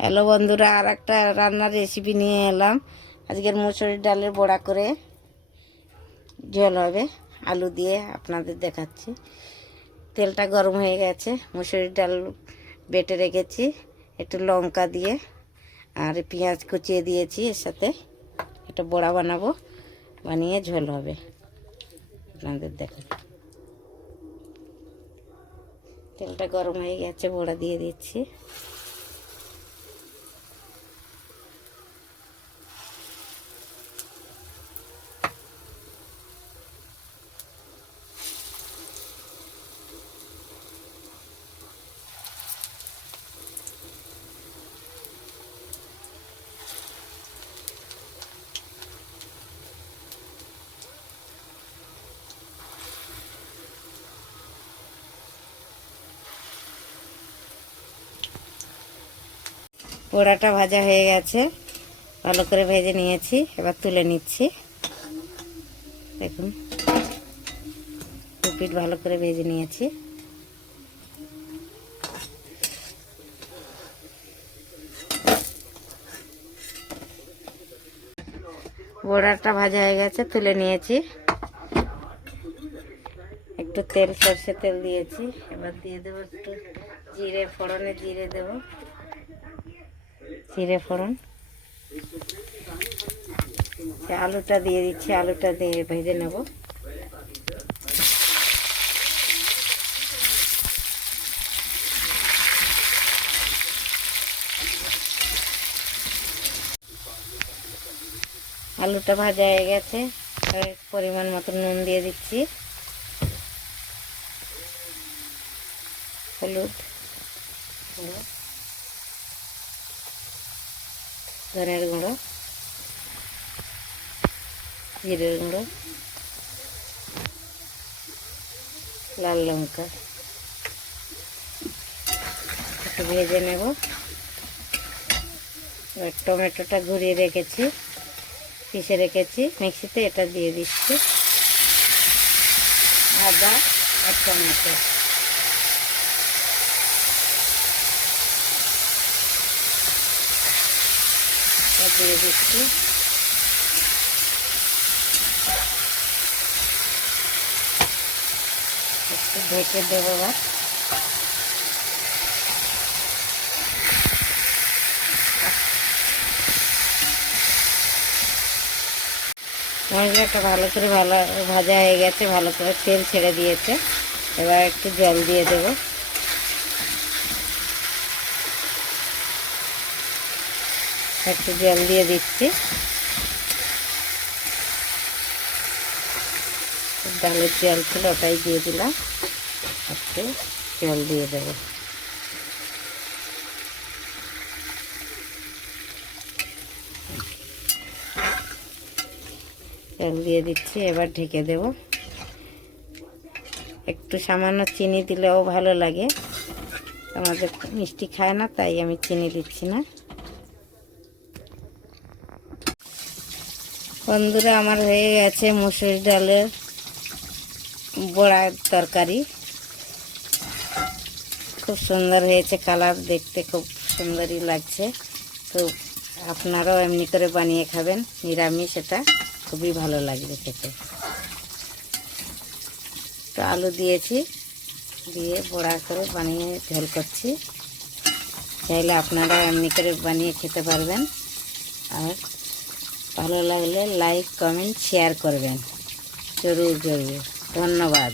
Hello বন্ধুরা, আর একটা রান্নার রেসিপি নিয়ে এলাম। আজকের মুসুরির ডালের বড়া করে ঝোল হবে আলু দিয়ে, আপনাদের দেখাচ্ছি। তেলটা গরম হয়ে গেছে, মুসুরির ডাল বেটে রেখেছি, একটু লঙ্কা দিয়ে আর পেঁয়াজ কুচিয়ে দিয়েছি। এর সাথে একটা বড়া বানাবো, বানিয়ে ঝোল হবে, আপনাদের দেখেন। তেলটা গরম হয়ে গেছে, বড়া দিয়ে দিচ্ছি। বড়াটা ভাজা হয়ে গেছে, ভালো করে ভেজে নিয়েছি, এবার তুলে নিচ্ছি। দেখুন, দু পিঠ ভালো করে ভেজে নিয়েছি। বড়াটা ভাজা হয়ে গেছে, তুলে নিয়েছি। একটু তেল, সর্ষে তেল দিয়েছি। এবার দিয়ে দেবো একটু জিরে, ফোড়নে জিরে দেব, জিরে ফোড়ন। আলুটা দিয়ে দিচ্ছি, আলুটা দিয়ে ভেজে নেব। আলুটা ভাজা হয়ে গেছে, পরিমাণ মতো নুন দিয়ে দিচ্ছি, হলুদ গুঁড়ো, ধনের গুঁড়ো, জিরের গুঁড়ো, লাল লঙ্কা। একটু ভেজে নেব। এবার টমেটোটা ঘুরিয়ে রেখেছি, পিষে রেখেছি মিক্সিতে, এটা দিয়ে দিচ্ছি। আদা আর টমেটো দিয়ে দিচ্ছি। একটু ঢেকে দেবো। এবার মশলাটা ভালো করে ভাজা হয়ে গেছে, ভালো করে তেল ছেড়ে দিয়েছে। এবার একটু জল দিয়ে দেবো। একটু জল দিয়ে দিচ্ছি। ডালের জল ছিল, ওটাই দিয়ে দিলাম। একটু জল দিয়ে দেবো। জল দিয়ে দিচ্ছি, এবার ঢেকে দেব। একটু সামান্য চিনি দিলেও ভালো লাগে, আমাদের মিষ্টি খায় না, তাই আমি চিনি দিচ্ছি না। বন্ধুরা, আমার হয়ে গেছে মুসুর ডালের বড়ার তরকারি। খুব সুন্দর হয়েছে, কালার দেখতে খুব সুন্দরই লাগছে। তো আপনারাও এমনি করে বানিয়ে খাবেন, নিরামিষ, এটা খুবই ভালো লাগবে খেতে। তো আলু দিয়েছি, দিয়ে বড়া করে বানিয়ে ঝোল করছি। চাইলে আপনারা এমনি করে বানিয়ে খেতে পারবেন। আর ভালো লাগলে লাইক, কমেন্ট, শেয়ার করবেন, জরুর জরুর। ধন্যবাদ।